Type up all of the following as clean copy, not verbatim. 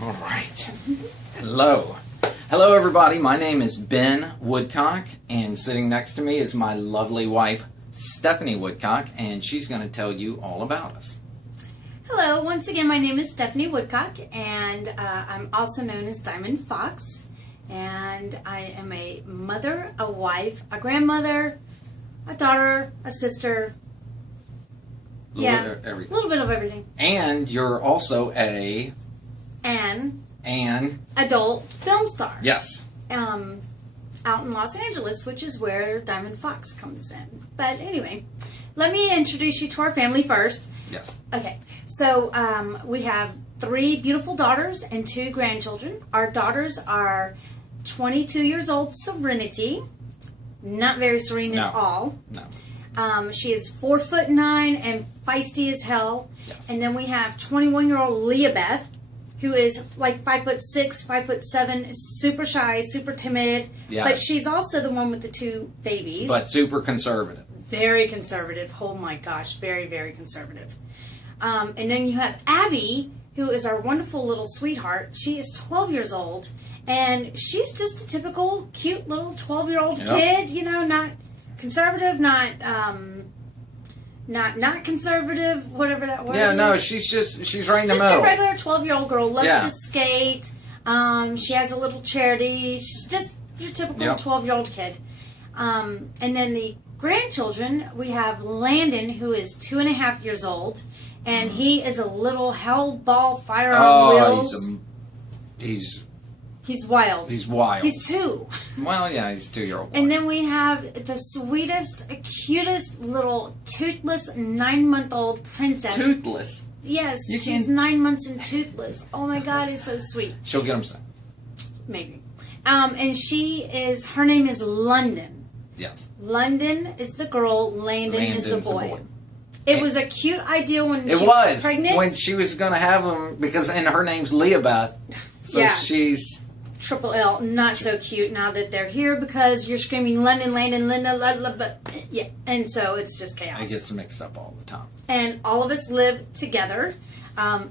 All right. Hello. Hello, everybody. My name is Ben Woodcock, and sitting next to me is my lovely wife, Stephanie Woodcock, and she's going to tell you all about us. Hello. Once again, my name is Stephanie Woodcock, and I'm also known as Diamond Fox, and I am a mother, a wife, a grandmother, a daughter, a sister. A little bit of everything. And you're also an adult film star. Yes. Out in Los Angeles, which is where Diamond Fox comes in. But anyway, let me introduce you to our family first. Yes. Okay. So we have 3 beautiful daughters and 2 grandchildren. Our daughters are 22 years old, Serenity. Not very serene at all. No. She is 4'9" and feisty as hell. Yes. And then we have 21-year-old Leah Beth, who is like 5'6", 5'7", super shy, super timid. Yes. But she's also the one with the 2 babies. But super conservative. Very conservative. Oh my gosh, very, very conservative. And then you have Abby, who is our wonderful little sweetheart. She is 12 years old, and she's just a typical cute little 12-year-old kid. You know, not conservative, not conservative, whatever that word is. Yeah, no, she's right in the middle. Just a regular 12-year-old girl. Loves to skate. She has a little charity. She's just your typical 12-year-old kid. And then the grandchildren, we have Landon, who is 2.5 years old, and he is a little hell ball fire on wheels. He's wild. He's wild. He's 2. Well, yeah, he's a 2-year-old boy. And then we have the sweetest, cutest little toothless 9-month-old princess. Toothless? Yes, she's 9 months and toothless. Oh my God, it's so sweet. She'll get him soon. Maybe. And her name is London. Yes. London is the girl, Landon is the boy. It was a cute idea when she was pregnant. When she was going to have him, because and her name's Leah Beth, so she's... Triple L, not so cute now that they're here because you're screaming London, Landon, Linda, yeah, and so it's just chaos. It gets mixed up all the time. And all of us live together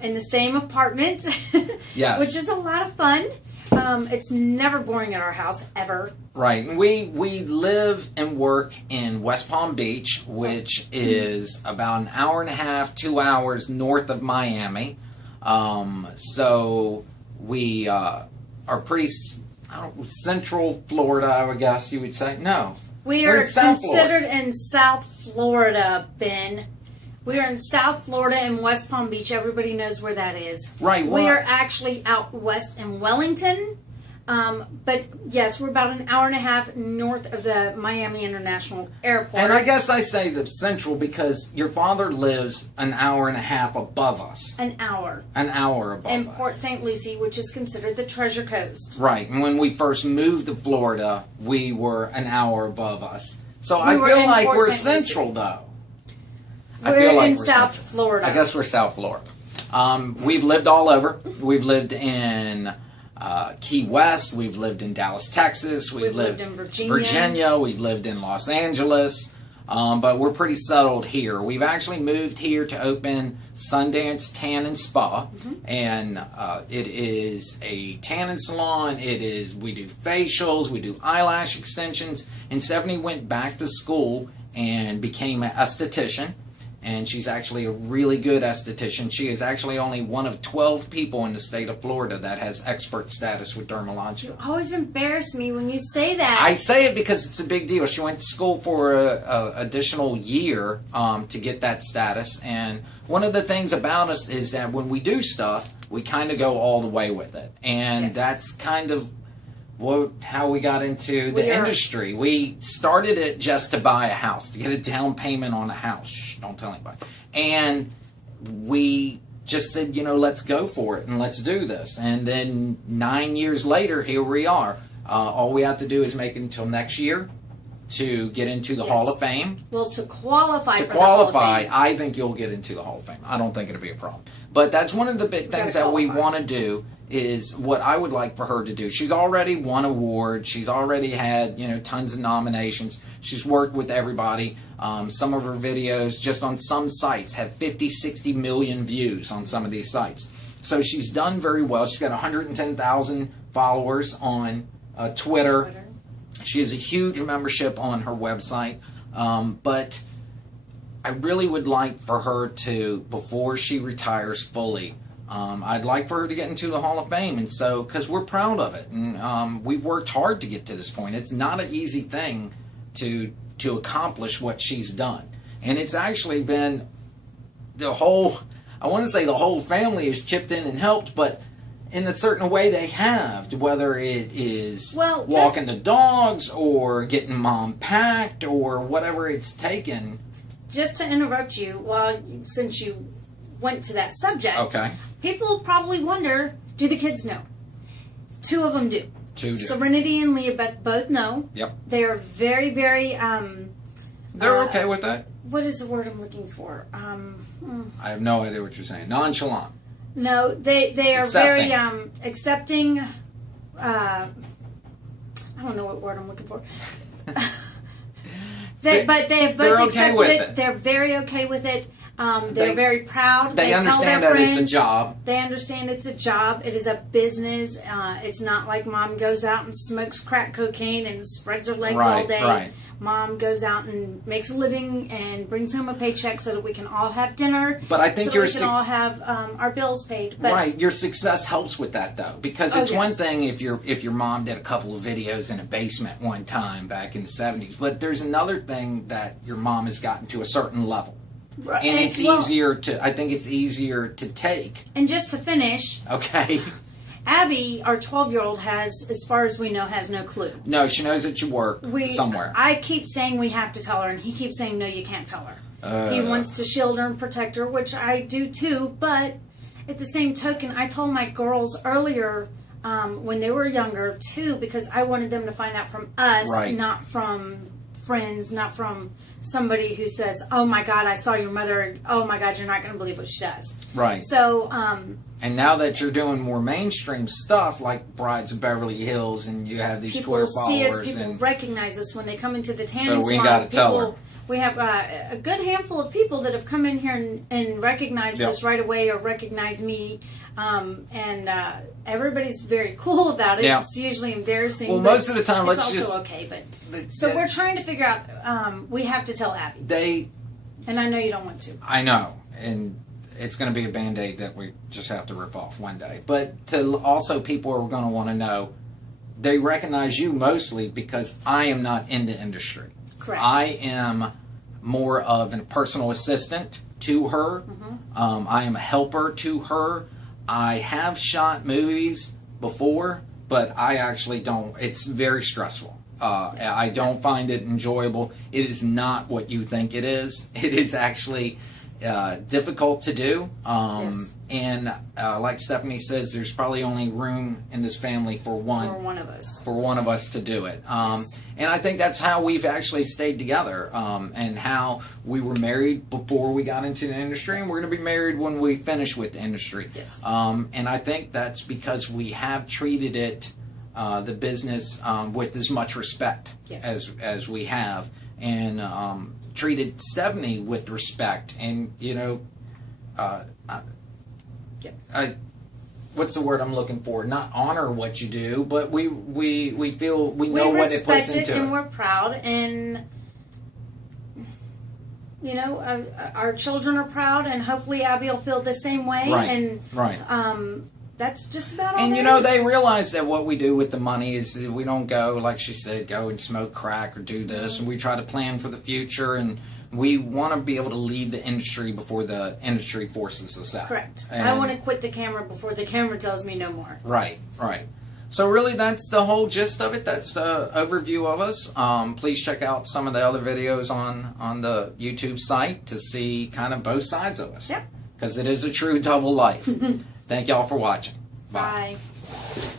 in the same apartment, yes, which is a lot of fun. It's never boring at our house, ever. Right, and we live and work in West Palm Beach, which is about an hour and a half, 2 hours north of Miami. So we are pretty central Florida, I would guess you would say. No. We are considered in South Florida, Ben. We are in South Florida in West Palm Beach. Everybody knows where that is. Right. We are actually out west in Wellington. But yes, we're about an hour and a half north of the Miami International Airport. And I guess I say the central because your father lives an hour and a half above us. An hour. An hour above us. In Port St. Lucie, which is considered the Treasure Coast. Right. And when we first moved to Florida, we were an hour above us. So I feel like we're central, though. We're in South Florida. I guess we're South Florida. We've lived all over. We've lived in Key West. We've lived in Dallas, Texas. We've lived in Virginia. We've lived in Los Angeles. But we're pretty settled here. We've actually moved here to open Sundance Tan and Spa. And it is a tanning salon. We do facials. We do eyelash extensions. And Stephanie went back to school and became an esthetician. And she's actually a really good esthetician. She is actually only one of 12 people in the state of Florida that has expert status with dermatology. You always embarrass me when you say that. I say it because it's a big deal. She went to school for an additional year to get that status. And one of the things about us is that when we do stuff, we kind of go all the way with it. And that's kind of how we got into the industry. We started it just to buy a house, to get a down payment on a house. Shh, don't tell anybody. And we just said, let's go for it and let's do this. And then 9 years later, here we are. All we have to do is make it until next year to get into the Hall of Fame. Well, to qualify for the Hall of Fame. I think you'll get into the Hall of Fame. I don't think it'll be a problem. But that's one of the big things that we want to do is what I would like for her to do. She's already won awards. She's already had, tons of nominations. She's worked with everybody. Some of her videos just on some sites have 50, 60 million views on some of these sites. So she's done very well. She's got 110,000 followers on Twitter. She has a huge membership on her website. But I really would like for her to, before she retires fully, I'd like for her to get into the Hall of Fame. And so, because we're proud of it. And we've worked hard to get to this point. It's not an easy thing to accomplish what she's done. And it's actually been the whole, I want to say the whole family has chipped in and helped, but in a certain way they have, whether it is walking the dogs or getting mom packed or whatever it's taken. Just to interrupt you, since you went to that subject, okay. People probably wonder, do the kids know? 2 of them do. 2 do. Serenity and Leah both know. Yep. They are very, very... they're okay with that? What is the word I'm looking for? I have no idea what you're saying. Nonchalant. No, they are Accepting. very accepting. I don't know what word I'm looking for. But they have both accepted it. They're very okay with it. They're very proud. They understand that it's a job. They understand it's a job. It is a business. It's not like mom goes out and smokes crack cocaine and spreads her legs all day. Right. Mom goes out and makes a living and brings home a paycheck so that we can all have dinner. But I think so we can all have our bills paid. But right, your success helps with that though, because it's one thing if your mom did a couple of videos in a basement one time back in the 70s, but there's another thing that your mom has gotten to a certain level. Right. And it's easier to, I think it's easier to take. And just to finish. Okay. Abby, our 12-year-old, has, as far as we know, has no clue. No, she knows that you work somewhere. I keep saying we have to tell her, and he keeps saying, no, you can't tell her. He wants to shield her and protect her, which I do too, but at the same token, I told my girls earlier when they were younger too, because I wanted them to find out from us, not from friends, not from somebody who says, oh my God, I saw your mother, oh my God, you're not going to believe what she does. Right. So, and now that you're doing more mainstream stuff like Brides of Beverly Hills and you have these Twitter followers. People recognize us when they come into the So tanning we salon. got to tell her. We have a good handful of people that have come in here and recognized us right away or recognized me. And everybody's very cool about it. Yeah. It's usually embarrassing. Well, most of the time, it's also okay. But so we're trying to figure out. We have to tell Abby. And I know you don't want to. I know, and it's going to be a Band-Aid that we just have to rip off one day. But to also people are going to want to know, they recognize you mostly because I am not in the industry. Correct. I am more of a personal assistant to her. I am a helper to her. I have shot movies before, but I actually don't. It's very stressful. I don't find it enjoyable. It is not what you think it is. It is actually difficult to do. And like Stephanie says, there's probably only room in this family for one of us. For one of us to do it. And I think that's how we've actually stayed together, and how we were married before we got into the industry, and we're going to be married when we finish with the industry. Yes. And I think that's because we have treated it, the business, with as much respect as we have, and treated Stephanie with respect, and what's the word I'm looking for? Not honor what you do, but we feel we know what it puts into it, and we're proud, and our children are proud, and hopefully Abby will feel the same way. And that's just about all. And they realize that what we do with the money is that we don't go, like she said, go and smoke crack or do this, and we try to plan for the future, and we want to be able to leave the industry before the industry forces us out. Correct. And I want to quit the camera before the camera tells me no more. Right. So really that's the whole gist of it. That's the overview of us. Please check out some of the other videos on the YouTube site to see kind of both sides of us. Yep. Because it is a true double life. Thank y'all for watching. Bye. Bye.